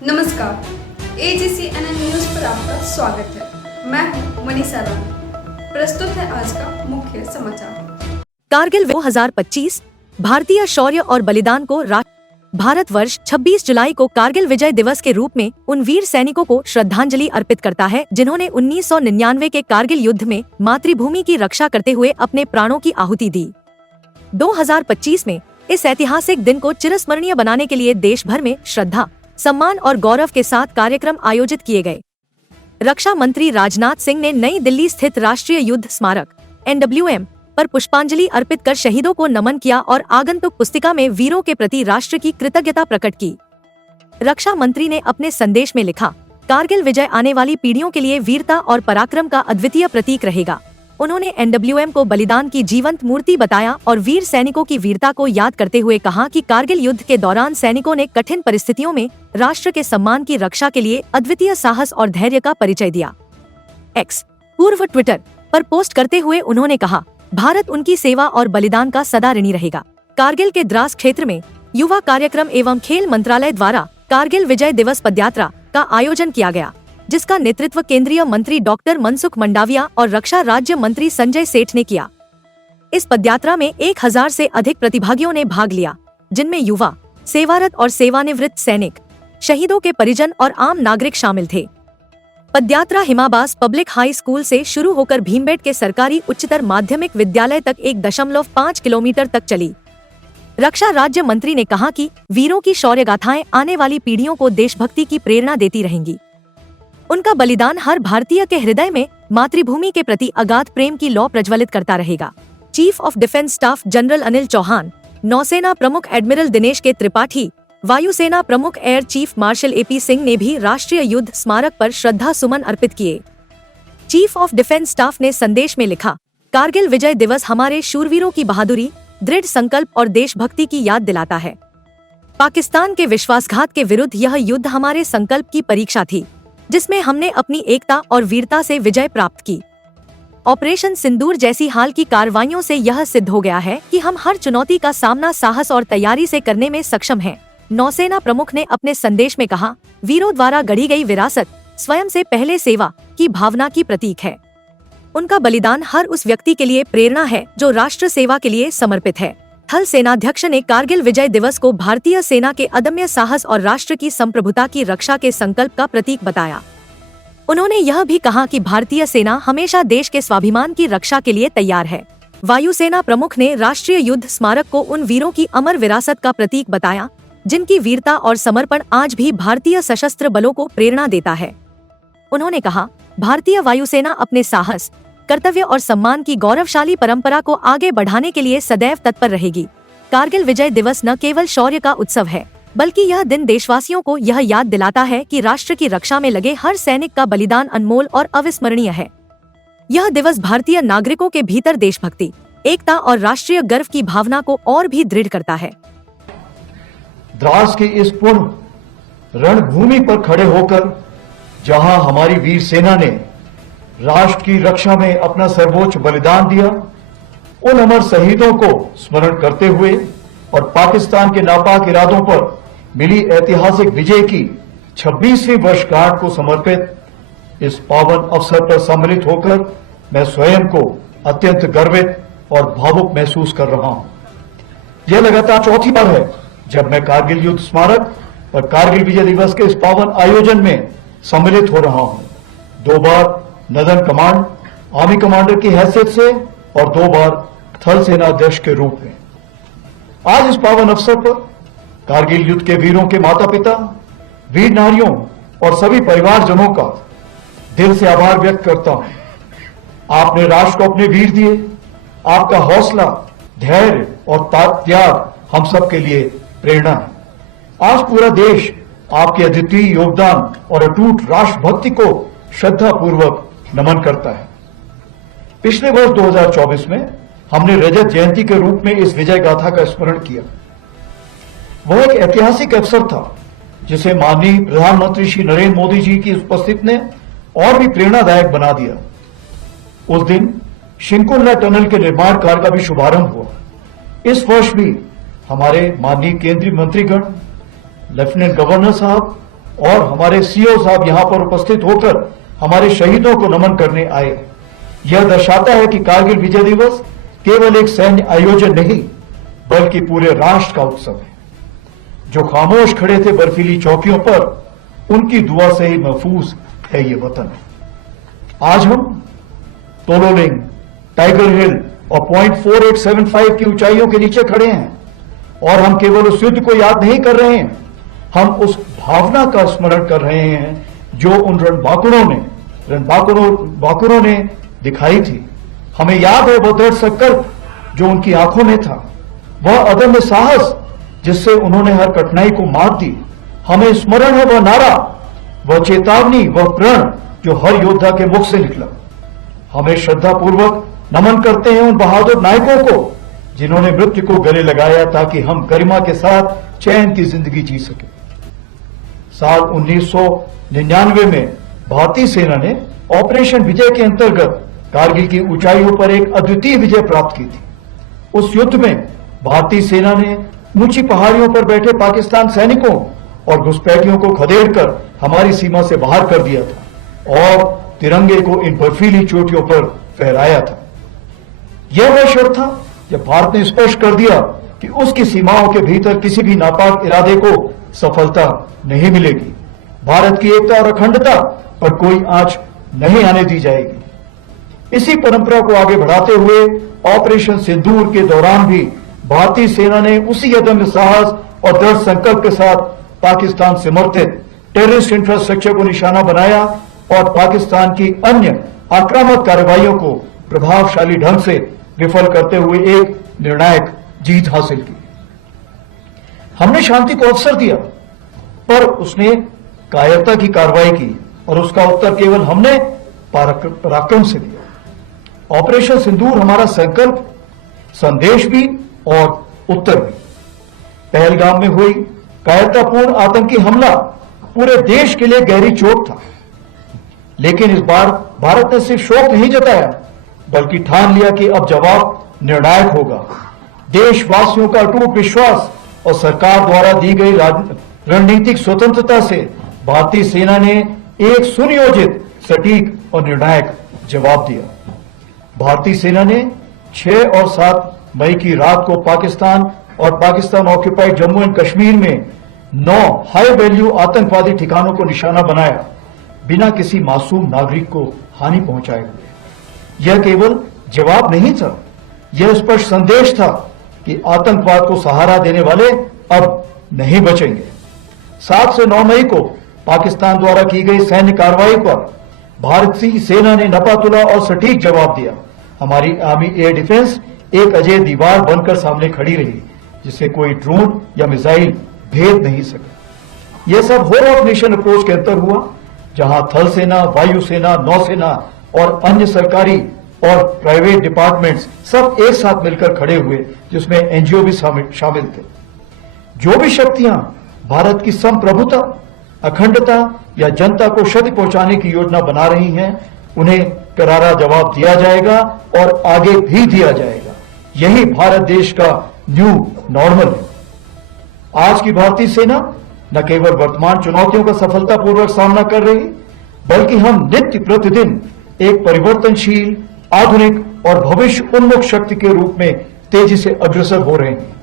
नमस्कार, AGCNN news पर आपका स्वागत है। मैं हूं मनीषा राम। प्रस्तुत है आज का मुख्य समाचार। कारगिल 2025 भारतीय शौर्य और बलिदान को भारतवर्ष 26 जुलाई को कारगिल विजय दिवस के रूप में उन वीर सैनिकों को श्रद्धांजलि अर्पित करता है जिन्होंने 1999 के कारगिल युद्ध में मातृभूमि की रक्षा करते हुए अपने प्राणों की आहुति दी। 2025 में इस ऐतिहासिक दिन को चिरस्मरणीय बनाने के लिए देश भर में श्रद्धा, सम्मान और गौरव के साथ कार्यक्रम आयोजित किए गए। रक्षा मंत्री राजनाथ सिंह ने नई दिल्ली स्थित राष्ट्रीय युद्ध स्मारक NWM पर पुष्पांजलि अर्पित कर शहीदों को नमन किया और आगंतुक पुस्तिका में वीरों के प्रति राष्ट्र की कृतज्ञता प्रकट की। रक्षा मंत्री ने अपने संदेश में लिखा, कारगिल विजय आने वाली पीढ़ियों के लिए वीरता और पराक्रम का अद्वितीय प्रतीक रहेगा। उन्होंने NWM को बलिदान की जीवंत मूर्ति बताया और वीर सैनिकों की वीरता को याद करते हुए कहा कि कारगिल युद्ध के दौरान सैनिकों ने कठिन परिस्थितियों में राष्ट्र के सम्मान की रक्षा के लिए अद्वितीय साहस और धैर्य का परिचय दिया। एक्स पूर्व ट्विटर पर पोस्ट करते हुए उन्होंने कहा, भारत उनकी सेवा और बलिदान का सदा ऋणी रहेगा। कारगिल के द्रास क्षेत्र में युवा कार्यक्रम एवं खेल मंत्रालय द्वारा कारगिल विजय दिवस पदयात्रा का आयोजन किया गया, जिसका नेतृत्व केंद्रीय मंत्री डॉक्टर मनसुख मंडाविया और रक्षा राज्य मंत्री संजय सेठ ने किया। इस पदयात्रा में 1000 से अधिक प्रतिभागियों ने भाग लिया, जिनमें युवा, सेवारत और सेवानिवृत्त सैनिक, शहीदों के परिजन और आम नागरिक शामिल थे। पदयात्रा हिमाबास पब्लिक हाई स्कूल से शुरू होकर भीमबेट के सरकारी उच्चतर माध्यमिक विद्यालय तक 1.5 किलोमीटर तक चली। रक्षा राज्य मंत्री ने कहा कि वीरों की शौर्य गाथाएं आने वाली पीढ़ियों को देशभक्ति की प्रेरणा देती रहेंगी। उनका बलिदान हर भारतीय के हृदय में मातृभूमि के प्रति अगाध प्रेम की लौ प्रज्वलित करता रहेगा। Chief of defence staff general Anil Chauhan, नौसेना प्रमुख एडमिरल दिनेश के त्रिपाठी, वायुसेना प्रमुख air chief marshal AP Singh ने भी राष्ट्रीय युद्ध स्मारक पर श्रद्धा सुमन अर्पित किए। चीफ ऑफ डिफेंस स्टाफ ने संदेश में लिखा, कारगिल विजय दिवस हमारे शूरवीरों की बहादुरी, दृढ़ संकल्प और देशभक्ति की याद दिलाता है। पाकिस्तान के विश्वासघात के विरुद्ध यह युद्ध हमारे संकल्प की परीक्षा थी, जिसमें हमने अपनी एकता और वीरता से विजय प्राप्त की। ऑपरेशन सिंदूर जैसी हाल की कार्रवाइयों से यह सिद्ध हो गया है कि हम हर चुनौती का सामना साहस और तैयारी से करने में सक्षम हैं। नौसेना प्रमुख ने अपने संदेश में कहा, वीरों द्वारा गढ़ी गई विरासत स्वयं से पहले सेवा की भावना की प्रतीक है। उनका बलिदान हर उस व्यक्ति के लिए प्रेरणा है जो राष्ट्र सेवा के लिए समर्पित है। थल सेनाध्यक्ष ने कारगिल विजय दिवस को भारतीय सेना के अदम्य साहस और राष्ट्र की संप्रभुता की रक्षा के संकल्प का प्रतीक बताया। उन्होंने यह भी कहा कि भारतीय सेना हमेशा देश के स्वाभिमान की रक्षा के लिए तैयार है। वायुसेना प्रमुख ने राष्ट्रीय युद्ध स्मारक को उन वीरों की अमर विरासत का प्रतीक बताया, जिनकी वीरता और समर्पण आज भी भारतीय सशस्त्र बलों को प्रेरणा देता है। उन्होंने कहा, भारतीय वायुसेना अपने साहस, कर्तव्य और सम्मान की गौरवशाली परंपरा को आगे बढ़ाने के लिए सदैव तत्पर रहेगी। कारगिल विजय दिवस न केवल शौर्य का उत्सव है, बल्कि यह दिन देशवासियों को यह याद दिलाता है कि राष्ट्र की रक्षा में लगे हर सैनिक का बलिदान अनमोल और अविस्मरणीय है। यह दिवस भारतीय नागरिकों के भीतर देशभक्ति, एकता और राष्ट्रीय गर्व की भावना को और भी दृढ़ करता है। द्रास की इस पूर्ण रणभूमि पर खड़े होकर जहां हमारी वीर सेना ने राष्ट्र की रक्षा में अपना सर्वोच्च बलिदान दिया, उन अमर शहीदों को स्मरण करते हुए और पाकिस्तान के नापाक इरादों पर मिली ऐतिहासिक विजय की 26वीं वर्षगांठ को समर्पित इस पावन अवसर पर सम्मिलित होकर मैं स्वयं को अत्यंत गर्वित और भावुक महसूस कर रहा हूं। यह लगातार चौथी बार है जब मैं कारगिल युद्ध स्मारक और कारगिल विजय दिवस के इस पावन आयोजन में सम्मिलित हो रहा हूं। 2 बार नदन कमांड आर्मी कमांडर की हैसियत से और 2 बार थल सेनाध्यक्ष के रूप में। आज इस पावन अवसर पर कारगिल युद्ध के वीरों के माता पिता, वीर नारियों और सभी परिवारजनों का दिल से आभार व्यक्त करता हूं। आपने राष्ट्र को अपने वीर दिए। आपका हौसला, धैर्य और त्याग हम सब के लिए प्रेरणा है। आज पूरा देश आपके अद्वितीय योगदान और अटूट राष्ट्रभक्ति को श्रद्धा पूर्वक नमन करता है। पिछले वर्ष 2024 में हमने रजत जयंती के रूप में इस विजय गाथा का स्मरण किया। वह एक ऐतिहासिक अवसर था जिसे माननीय प्रधानमंत्री श्री नरेंद्र मोदी जी की उपस्थिति ने और भी प्रेरणादायक बना दिया। उस दिन शिंकुला टनल के निर्माण कार्य का भी शुभारंभ हुआ। इस वर्ष भी हमारे माननीय केंद्रीय मंत्रीगण, लेफ्टिनेंट गवर्नर साहब और हमारे सीओ साहब यहां पर उपस्थित होकर हमारे शहीदों को नमन करने आए। यह दर्शाता है कि कारगिल विजय दिवस केवल एक सैन्य आयोजन नहीं बल्कि पूरे राष्ट्र का उत्सव है। जो खामोश खड़े थे बर्फीली चौकियों पर, उनकी दुआ से ही महफूज है ये वतन। आज हम तोलोलिंग, टाइगर हिल और पॉइंट 4875 की ऊंचाइयों के नीचे खड़े हैं और हम केवल उस युद्ध को याद नहीं कर रहे हैं, हम उस भावना का स्मरण कर रहे हैं जो उन रणबांकुरों ने दिखाई थी। हमें याद है वो दृढ़ संकल्प जो उनकी आंखों में था, वह अदम्य साहस जिससे उन्होंने हर कठिनाई को मात दी। हमें स्मरण है वह नारा, वह चेतावनी, वह प्रण जो हर योद्धा के मुख से निकला। हमें श्रद्धापूर्वक नमन करते हैं उन बहादुर नायकों को जिन्होंने मृत्यु को गले लगाया ताकि हम गरिमा के साथ चैन की जिंदगी जी सके। साल 1999 में भारतीय सेना ने ऑपरेशन विजय के अंतर्गत कारगिल की ऊंचाइयों पर एक अद्वितीय विजय प्राप्त की थी। उस युद्ध में भारतीय सेना ने ऊंची पहाड़ियों पर बैठे पाकिस्तान सैनिकों और घुसपैठियों को खदेड़कर हमारी सीमा से बाहर कर दिया था और तिरंगे को इन बर्फीली चोटियों पर फहराया था। यह वह क्षण था जब भारत ने स्पष्ट कर दिया कि उसकी सीमाओं के भीतर किसी भी नापाक इरादे को सफलता नहीं मिलेगी। भारत की एकता और अखंडता पर कोई आंच नहीं आने दी जाएगी। इसी परंपरा को आगे बढ़ाते हुए ऑपरेशन सिंदूर के दौरान भी भारतीय सेना ने उसी अदम्य साहस और दृढ़ संकल्प के साथ पाकिस्तान से समर्थित टेररिस्ट इंफ्रास्ट्रक्चर को निशाना बनाया और पाकिस्तान की अन्य आक्रामक कार्रवाइयों को प्रभावशाली ढंग से विफल करते हुए एक निर्णायक जीत हासिल की। हमने शांति को अवसर दिया, पर उसने कायरता की कार्रवाई की और उसका उत्तर केवल हमने पराक्रम से दिया। ऑपरेशन सिंदूर हमारा संकल्प, संदेश भी और उत्तर भी। पहलगाम में हुई कायरतापूर्ण आतंकी हमला पूरे देश के लिए गहरी चोट था, लेकिन इस बार भारत ने सिर्फ शोक नहीं जताया बल्कि ठान लिया कि अब जवाब निर्णायक होगा। देशवासियों का अटूट विश्वास और सरकार द्वारा दी गई रणनीतिक स्वतंत्रता से भारतीय सेना ने एक सुनियोजित, सटीक और निर्णायक जवाब दिया। भारतीय सेना ने 6 और 7 मई की रात को पाकिस्तान और पाकिस्तान ऑक्यूपाइड जम्मू एंड कश्मीर में 9 हाई वैल्यू आतंकवादी ठिकानों को निशाना बनाया, बिना किसी मासूम नागरिक को हानि पहुंचाए हुए। यह केवल जवाब नहीं था, यह स्पष्ट संदेश था कि आतंकवाद को सहारा देने वाले अब नहीं बचेंगे। 7 से 9 मई को पाकिस्तान द्वारा की गई सैन्य कार्रवाई पर भारतीय सेना ने नपातुला और सटीक जवाब दिया। हमारी आर्मी एयर डिफेंस एक अजय दीवार बनकर सामने खड़ी रही, जिसे कोई ड्रोन या मिसाइल भेद नहीं सका। यह सब होल ऑफ नेशन अप्रोच के अंतर हुआ, जहां थल सेना, वायुसेना, नौसेना और अन्य सरकारी और प्राइवेट डिपार्टमेंट्स सब एक साथ मिलकर खड़े हुए, जिसमें एनजीओ भी शामिल थे। जो भी शक्तियां भारत की संप्रभुता, अखंडता या जनता को क्षति पहुंचाने की योजना बना रही हैं, उन्हें करारा जवाब दिया जाएगा और आगे भी दिया जाएगा। यही भारत देश का न्यू नॉर्मल है। आज की भारतीय सेना न केवल वर्तमान चुनौतियों का सफलतापूर्वक सामना कर रही, बल्कि हम नित्य प्रतिदिन एक परिवर्तनशील, आधुनिक और भविष्य उन्मुख शक्ति के रूप में तेजी से अग्रसर हो रहे हैं।